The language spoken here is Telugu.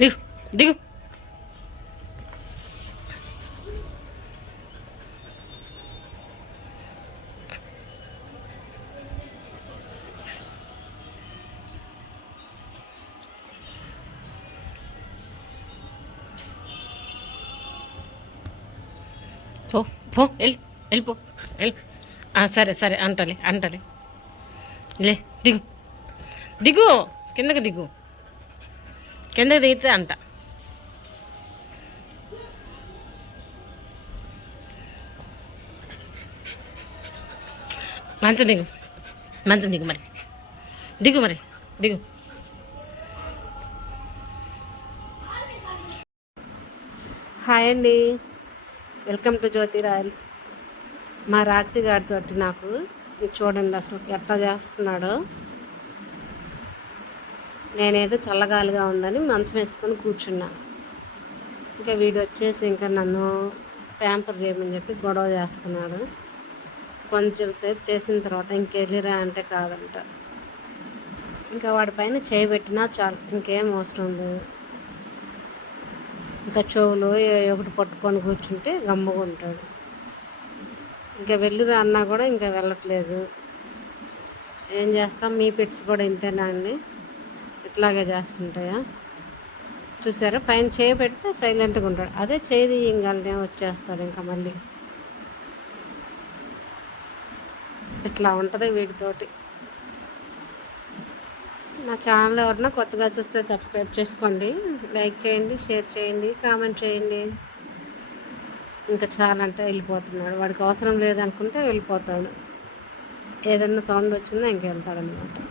దిగు దిగు. పో పో వెళ్ళిపో వెళ్ళి. సరే సరే అంటలే అంటలే. లే దిగు దిగు, కిందకి దిగు, కిందకి దిగితే అంట. మంచం దిగు, మంచం దిగు, మరి దిగు, మరి దిగు. హాయ్ అండి, వెల్కమ్ టు జ్యోతి రాయల్స్. మా రాక్షి గారితో నాకు చూడండి అసలు ఎట్లా చేస్తున్నాడో. నేనేదో చల్లగాలిగా ఉందని మంచం వేసుకొని కూర్చున్నా. ఇంకా వీడు వచ్చేసి ఇంకా నన్ను ప్యాంపర్ చేయమని చెప్పి గొడవ చేస్తున్నాడు. కొంచెం సేపు చేసిన తర్వాత ఇంకెళ్ళిరా అంటే కాదంట. ఇంకా వాడి పైన చేయబెట్టినా చాలు, ఇంకేం అవసరం లేదు. ఇంకా చెవులు ఒకటి పట్టుకొని కూర్చుంటే గమ్ముగా ఉంటాడు. ఇంకా వెళ్ళిరా అన్నా కూడా ఇంకా వెళ్ళట్లేదు. ఏం చేస్తాం, మీ పెట్స్ కూడా ఇంతేనా అండి? ఇట్లాగే చేస్తుంటాయా? చూసారా, పైన చేయి పెడితే సైలెంట్గా ఉంటాడు. అదే చేయి తీయంగానే వచ్చేస్తాడు ఇంకా మళ్ళీ. ఇట్లా ఉంటుంది వీటితోటి. నా ఛానల్ ఎవరన్నా కొత్తగా చూస్తే సబ్స్క్రైబ్ చేసుకోండి, లైక్ చేయండి, షేర్ చేయండి, కామెంట్ చేయండి. ఇంకా చాలా అంటే వెళ్ళిపోతున్నాడు. వాడికి అవసరం లేదనుకుంటే వెళ్ళిపోతాడు. ఏదన్నా సౌండ్ వచ్చిందో ఇంక వెళ్తాడు అనమాట.